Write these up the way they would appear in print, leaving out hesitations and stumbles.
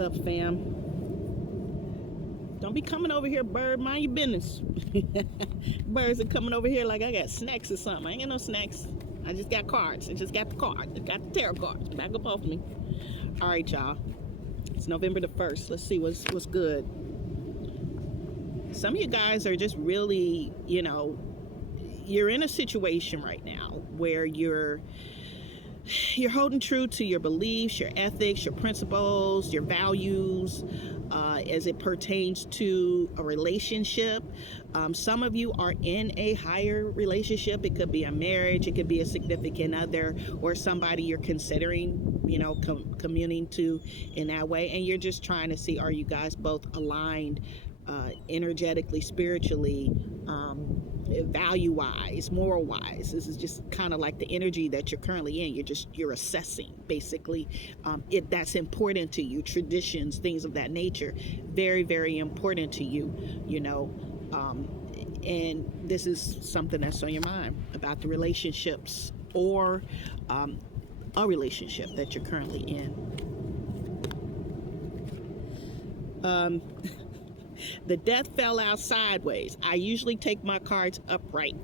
up, fam? Don't be coming over here, bird. Mind your business. Birds are coming over here like I got snacks or something. I ain't got no snacks. I just got cards. I just got the cards. I got the tarot cards. Back up off me. All right, y'all. It's November the 1st. Let's see what's good. Some of you guys are just really, you're in a situation right now where you're holding true to your beliefs, your ethics, your principles, your values, as it pertains to a relationship. Some of you are in a higher relationship. It could be a marriage, it could be a significant other, or somebody you're considering, communing to in that way. And you're just trying to see, are you guys both aligned energetically, spiritually, value-wise, moral-wise. This is just kind of like the energy that you're currently in. You're assessing, basically. That's important to you. Traditions, things of that nature, very, very important to you, and this is something that's on your mind about the relationships or a relationship that you're currently in. The death fell out sideways. I usually take my cards upright.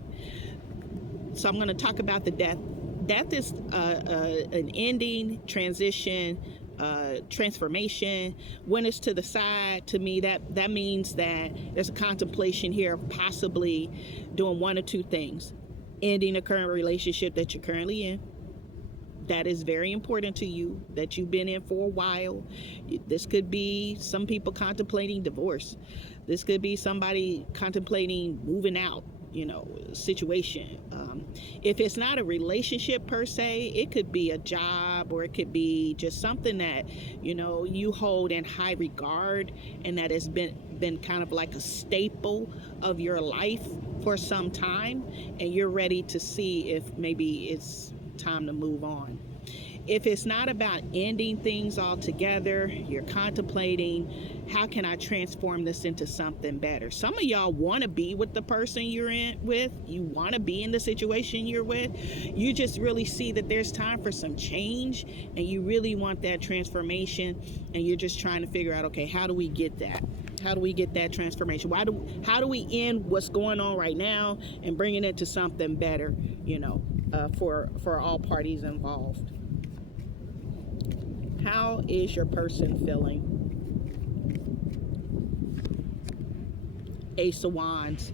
So I'm going to talk about the death. Death is an ending, transition, transformation. When it's to the side, to me, that means that there's a contemplation here of possibly doing one or two things. Ending a current relationship that you're currently in. That is very important to you, that you've been in for a while. This could be some people contemplating divorce. This could be somebody contemplating moving out, situation. If it's not a relationship per se, it could be a job, or it could be just something that, you hold in high regard, and that has been kind of like a staple of your life for some time, and you're ready to see if maybe it's time to move on. If it's not about ending things altogether, you're contemplating, how can I transform this into something better? Some of y'all want to be with the person you're in with. You want to be in the situation you're with. You just really see that there's time for some change, and you really want that transformation, and you're just trying to figure out, okay, how do we get that? How do we get that transformation? How do we end what's going on right now and bring it into something better, for all parties involved? How is your person feeling? Ace of Wands.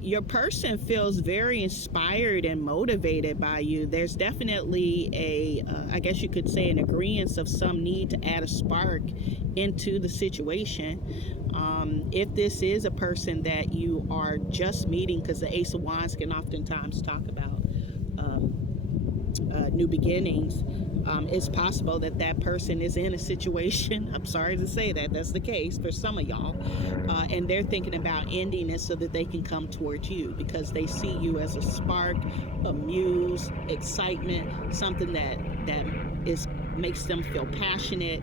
Your person feels very inspired and motivated by you. There's definitely I guess you could say, an agreement of some need to add a spark into the situation. If this is a person that you are just meeting, because the Ace of Wands can oftentimes talk about new beginnings, it's possible that person is in a situation, I'm sorry to say that's the case for some of y'all, and they're thinking about ending it so that they can come towards you, because they see you as a spark, a muse, excitement, something that makes them feel passionate,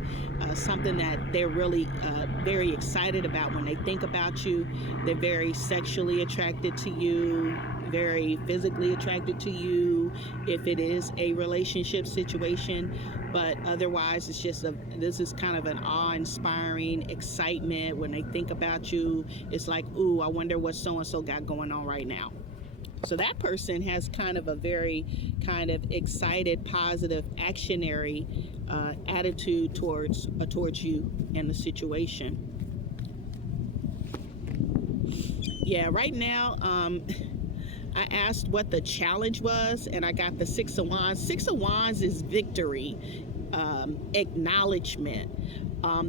something that they're really very excited about when they think about you. They're very sexually attracted to you, very physically attracted to you if it is a relationship situation, but otherwise it's just this is kind of an awe-inspiring excitement. When they think about you, it's like, ooh, I wonder what so-and-so got going on right now. So that person has kind of a very kind of excited, positive, actionary attitude towards you and the situation. Yeah, right now, I asked what the challenge was, and I got the Six of Wands. Six of Wands is victory, acknowledgement.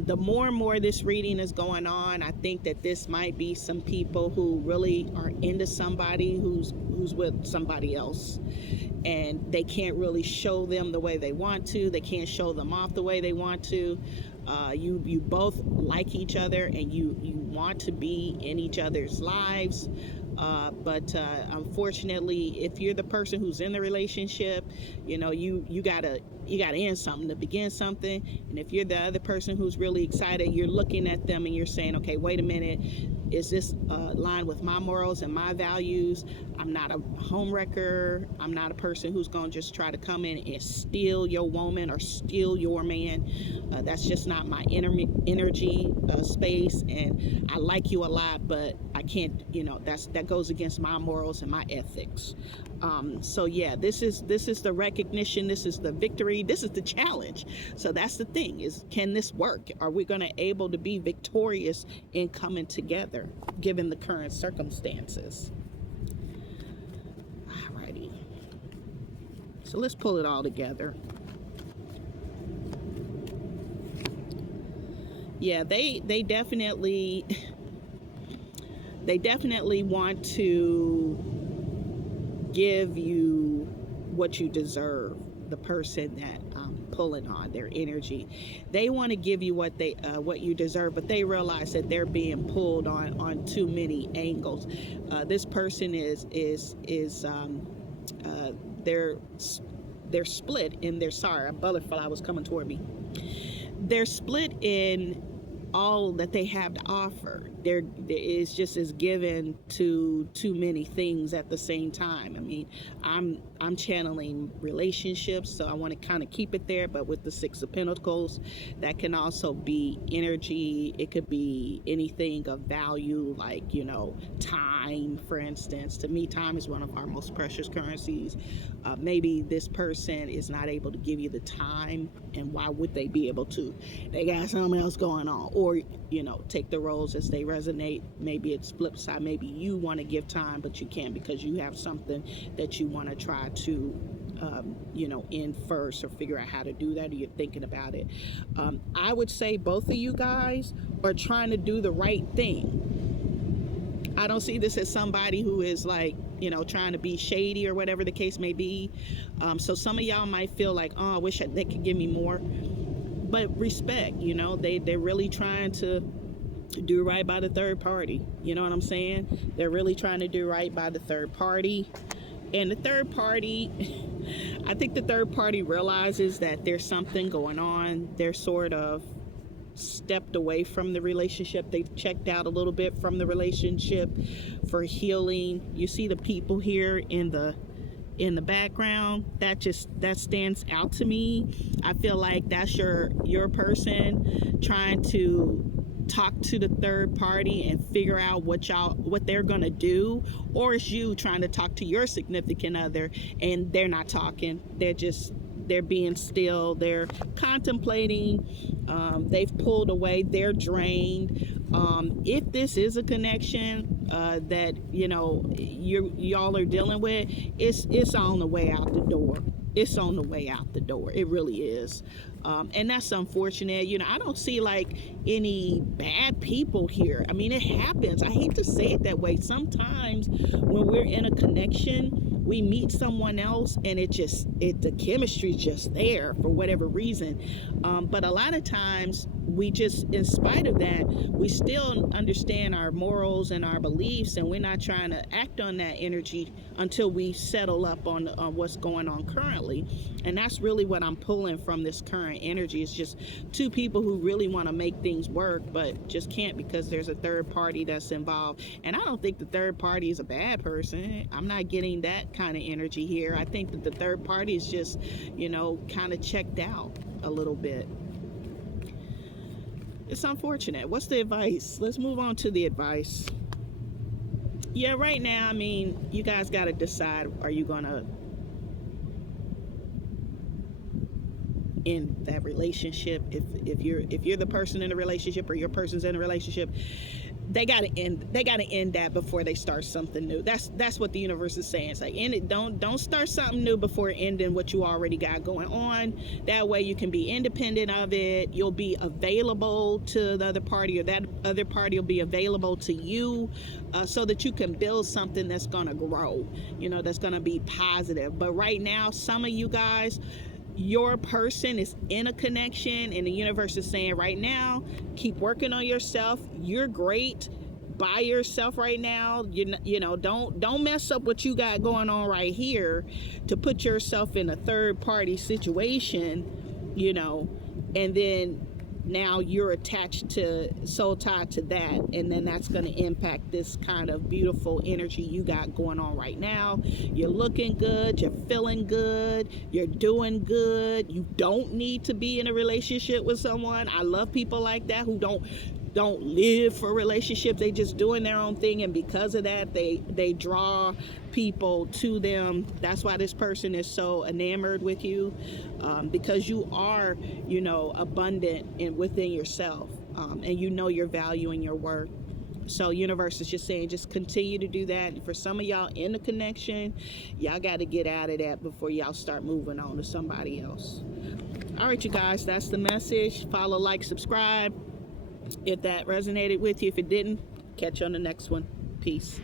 The more and more this reading is going on, I think that this might be some people who really are into somebody who's with somebody else, and they can't really show them the way they want to. They can't show them off the way they want to. You both like each other, and you want to be in each other's lives. But unfortunately, if you're the person who's in the relationship, you gotta end something to begin something. And if you're the other person who's really excited, you're looking at them and you're saying, okay, wait a minute, is this aligned with my morals and my values? I'm not a homewrecker. I'm not a person who's going to just try to come in and steal your woman or steal your man. That's just not my energy space. And I like you a lot, but I can't, that goes against my morals and my ethics. So yeah, this is the recognition. This is the victory. This is the challenge. So that's the thing, is can this work? Are we going to able to be victorious in coming together given the current circumstances? Alrighty. So let's pull it all together. Yeah, they definitely want to give you what you deserve. The person that pulling on their energy, they want to give you what you deserve, but they realize that they're being pulled on too many angles. This person is they're split in their, sorry, a butterfly was coming toward me. They're split in all that they have to offer. There is just is given to too many things at the same time. I mean, I'm channeling relationships, so I want to kind of keep it there, but with the Six of Pentacles, that can also be energy. It could be anything of value, like, time, for instance. To me, time is one of our most precious currencies. Maybe this person is not able to give you the time, and why would they be able to? They got something else going on. Or, take the roles as they resonate. Maybe it's flip side. Maybe you want to give time, but you can't because you have something that you want to try to end first, or figure out how to do that, or you're thinking about it. I would say both of you guys are trying to do the right thing. I don't see this as somebody who is like, trying to be shady or whatever the case may be. So some of y'all might feel like, oh, I wish they could give me more. But respect, they're really trying to do right by the third party. You know what I'm saying? They're really trying to do right by the third party. And the third party, I think the third party realizes that there's something going on. They're sort of stepped away from the relationship. They've checked out a little bit from the relationship for healing. You see the people here in the background, that stands out to me. I feel like that's your person trying to talk to the third party and figure out what they're gonna do, or it's you trying to talk to your significant other and they're not talking. They're being still. They're contemplating. They've pulled away. They're drained. If this is a connection that y'all are dealing with, it's on the way out the door. It's on the way out the door. It really is. And that's unfortunate. I don't see like any bad people here. I mean, it happens. I hate to say it that way. Sometimes when we're in a connection, we meet someone else and the chemistry's just there for whatever reason. But a lot of times we just, in spite of that, we still understand our morals and our beliefs, and we're not trying to act on that energy until we settle up on what's going on currently. And that's really what I'm pulling from this current energy. It's just two people who really want to make things work, but just can't because there's a third party that's involved. And I don't think the third party is a bad person. I'm not getting that kind of energy here. I think that the third party is just, kind of checked out a little bit. It's unfortunate. What's the advice? Let's move on to the advice. Yeah, right now, I mean, you guys got to decide, are you going to end that relationship? If you're the person in the relationship, or your person's in a relationship, they gotta end that before they start something new. That's what the universe is saying. It's like, end it. Don't start something new before ending what you already got going on. That way you can be independent of it. You'll be available to the other party, or that other party will be available to you, so that you can build something that's gonna grow, that's gonna be positive. But right now, some of you guys, your person is in a connection, and the universe is saying right now, keep working on yourself. You're great. by yourself right now. You know, don't mess up what you got going on right here to put yourself in a third party situation, you know, and then now you're attached to, soul tied to that, and then that's going to impact this kind of beautiful energy you got going on right now. You're looking good, you're feeling good, you're doing good. You don't need to be in a relationship with someone. I love people like that who don't live for relationships. They just doing their own thing, and because of that they draw people to them. That's why this person is so enamored with you, because you are, you know, abundant and within yourself, and you know your value and your worth. So universe is just saying, just continue to do that. For some of y'all in the connection, y'all got to get out of that before y'all start moving on to somebody else. All right, you guys, that's the message. Follow, like, subscribe if that resonated with you. If it didn't, catch you on the next one. Peace.